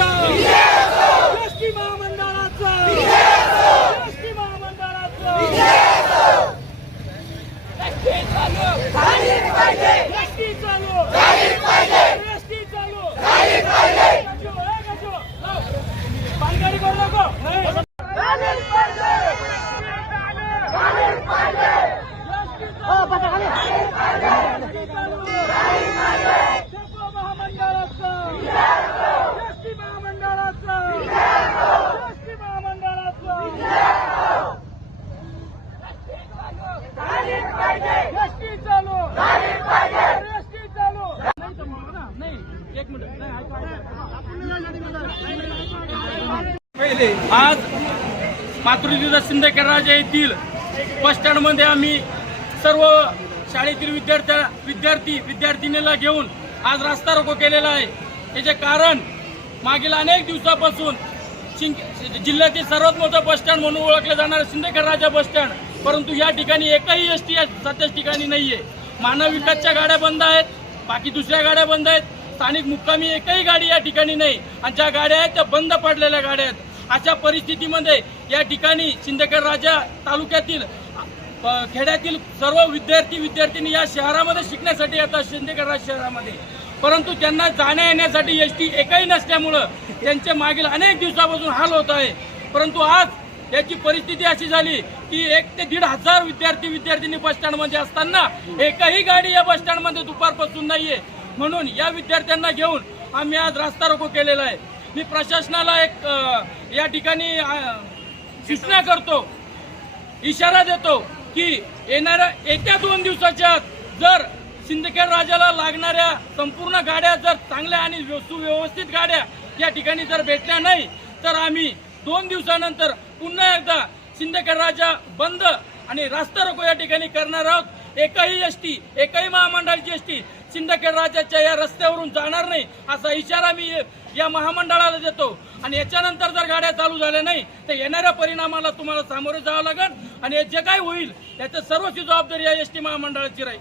महामंडळाचं एसटी महामंडळाचं एसटी महामंडळाचं एसटी चालू झाली पाहिजे एसटी चालू झाली पाहिजे एसटी चालू झाली पाहिजे गजो पानगाडी करू नको झाली पाहिजे झाली पाहिजे हो पता खाली एसटी चालू झाली पाहिजे एसटी महामंडळाचं एसटी महामंडळाचं एसटी महामंडळाचं झाली पाहिजे एसटी चालू झाली पाहिजे एसटी चालू नाही एक मिनिट पहिले आज मातृत्व सिंदखेडराजा येथील बस स्टँड मध्ये आम्ही सर्व शाळेतील विद्यार्थीनीला घेऊन आज रास्ता रोको केलेला आहे। याचे कारण मागील अनेक दिवसापासून जिल्ह्यातील सर्वात मोठं बस स्टँड म्हणून ओळखले जाणारे सिंदखेडराजा बस स्टँड, परंतु या ठिकाणी एकही एसटी सध्याच ठिकाणी नाहीये। मानव विकासच्या गाड्या बंद आहेत, बाकी दुसऱ्या गाड्या बंद आहेत, स्थानिक मुक्कामी एकही गाडी या ठिकाणी नाही आणि ज्या गाड्या आहेत त्या बंद पडलेल्या गाड्या आहेत। अशा परिस्थितीमध्ये या ठिकाणी सिंदखेडराजा तालुक्यातील खेड्यातील सर्व विद्यार्थी या शहरामध्ये शिकण्यासाठी येतात सिंदखेडराजा शहरामध्ये, परंतु त्यांना जाण्या येण्यासाठी एसटी एकही नसल्यामुळं त्यांचे मागील अनेक दिवसापासून हाल होत आहे। परंतु आज याची परिस्थिती अशी झाली की 1 ते 1.5 हजार विद्यार्थी बस स्टँडमध्ये असताना एकही गाडी या बस स्टँडमध्ये दुपारपासून नाहीये। म्हणून या विद्यार्थ्यांना घेऊन आम्ही आज रास्ता रोको केलेला आहे। मी प्रशासनाला एक या ठिकाणी सूचना करतो, इशारा देतो की येत्या 2 दिवसाच्या आत जर सिंदखेडराजाला लागणाऱ्या संपूर्ण गाड्या जर चांगल्या आणि सुव्यवस्थित गाड्या या ठिकाणी जर भेटल्या नाही तर आम्ही 2 दिवसानंतर पुन्हा एकदा सिंदखेडराजा बंद आणि रास्ता रोको या ठिकाणी करणार आहोत। एकही एसटी एकही महामंडळाची एसटी सिंदखेडराजाच्या या रस्त्यावरून जाणार नाही असा इशारा मी या महामंडळाला देतो। आणि याच्यानंतर जर गाड्या चालू झाल्या नाही तर येणाऱ्या परिणामाला तुम्हाला सामोरे जावं लागेल आणि जे काही होईल याची सर्वची जबाबदारी या एसटी महामंडळाची राहील।